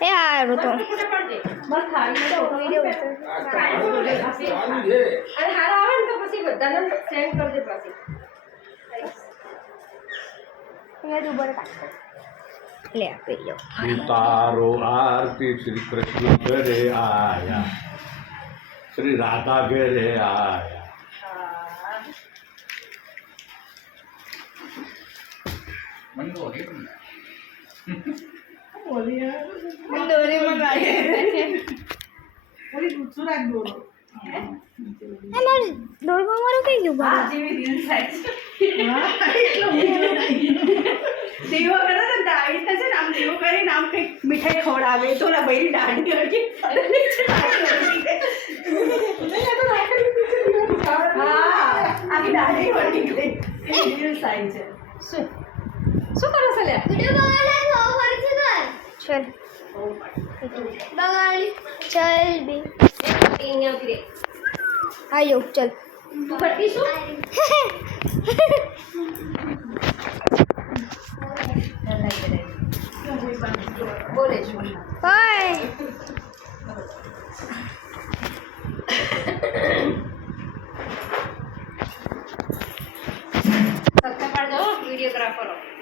એ હારું તો લે આપી લો તારો આરતી શ્રી કૃષ્ણ ઘરે આયા શ્રી રાધા ઘરે આયા દોડમાં મારું કઈ ગયું દેવો કરે ને દાવી થશે ને આમ દેવો કરીને આમ કંઈક મીઠાઈ ખવડાવે તો ઓલા ભાઈની દાઢી હરકી આખી દાઢી વળી ગઈ એ રીલ સાઈ છે શું કરો છે લે ચલ ચલ બી આયો ચલ તું ફટકી શું બોલે છું હાય સબસ્ક્રાઇબ કરજો વિડિયોગ્રાફરો